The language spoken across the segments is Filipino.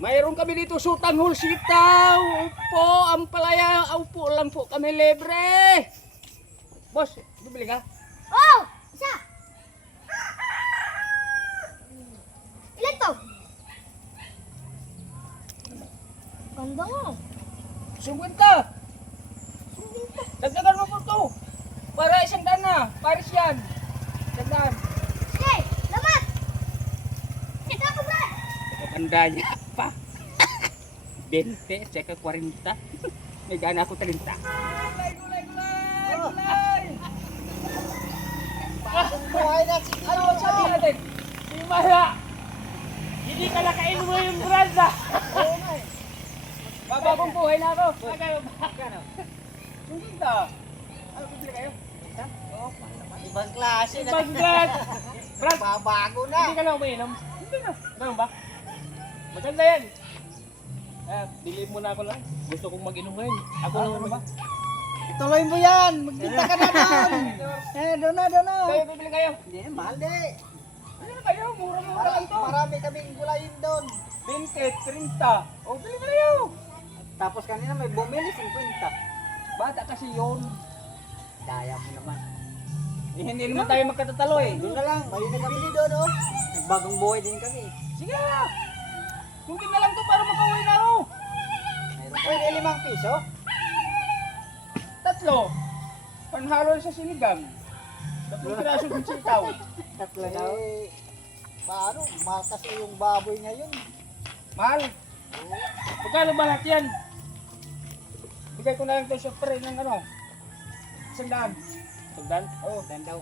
Mayroon kami dito sutang hulsitaw. Upo, ang palaya. Upo lang po kami libre. Boss, bibili ka? Oh! Isa! Ilan to? Ganda mo. Sungguin ka. Dagdagan mo po to. Para isang daan na. Paris yan. Dagdagan. Sige, lamat! Ito ako ba? Tanda niya pa. 20, tsaka 40. May gana ako 30. Gulay! Buhay na si Ano ang sabi natin? Si Maya! Hindi ka nakain mo yung brand ah! Babagong buhay na ako! Magkano? Sungin ka! Ano, bibili kayo? ibang klase na. Ibang brand! Brand! Babago na. Hindi ka na umiinom? Hindi na. Ganun ba? Maganda yan! Bili muna ako lang. Gusto kong mag-inom ngayon. Ako naman ba? Tuloy mo yan. Magbinta ka na doon. Doon na. Kayo, bibili kayo! Hindi, mahal di. Ano na kayo? Mura-mura lang to! Marami kaming gulayin doon. 20, 30. O, bili na kayo! Tapos kanina may bumili, 50. Bata kasi yun. Daya mo naman. Hindi naman tayo magkatatalo eh. Doon na lang. May nagbili doon, oh. Nagbagong buhay din kami. Sige na! Kunti na lang to para makauwi na ako. Mayroon pwede 5 piso. 3. Panhalo sa sinigang. 3 piraso ng sitaw. Tatlo na. Paano? Mahal kasi yung baboy ngayon. Mahal. Magkano ba lahat yan? Bigay ko na lang ito sa pre ng ano. 100. 100? Oo. 10 daw.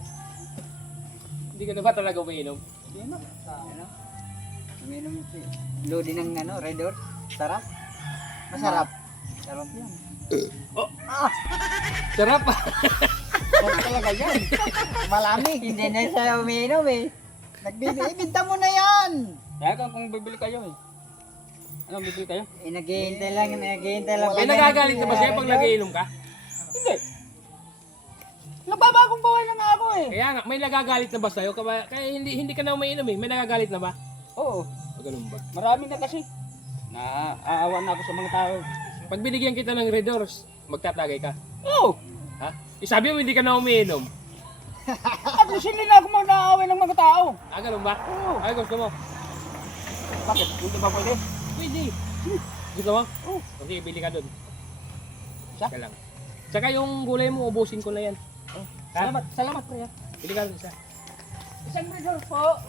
Hindi ka na ba talaga umiinom? Hindi na. Ano? Uminom si Lodi ng ano, Red Horse. Sarap. Masarap. Sarap yan. Sarap! Sarap talaga yan. Malamig. Hindi na siya uminom eh. Ibinta mo na yan. Kaya kung bibili kayo eh. Ano bibili kayo? Naghihintay lang. May nagagalit na ba sa'yo pag nagiinom ka? Hindi. Nababagong buhay na nga ako eh. Kaya nga, may nagagalit na ba sa'yo? Kaya hindi ka na umiinom eh. May nagagalit na ba? Oo. O ganun ba? Marami na kasi. Naaawa na ako sa mga tao. Pag binigyan kita ng Red Horse, magtatagay ka? Oo. Ha? Isabi mo hindi ka na umiinom. At least hindi na ako mag-aaway ng mga tao. Ganun ba? Oo. Ay, gusto mo? Bakit? Hindi ba pwede? Pwede. Gusto mo? Oo. Okay, bili ka dun. Siya lang. Tsaka yung gulay mo, ubusin ko na yan. Oh. Salamat pre. Bili ka dun isa. Isang Red Horse po.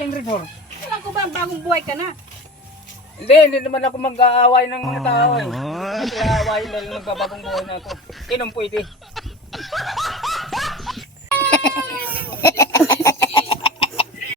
Isang Red Horse. Alam ko ba, bagong buhay ka na? Hindi naman ako mag-aaway ng mga tao eh. Mag-aaway na lang nagbabagong buhay na ako. Inom pwede.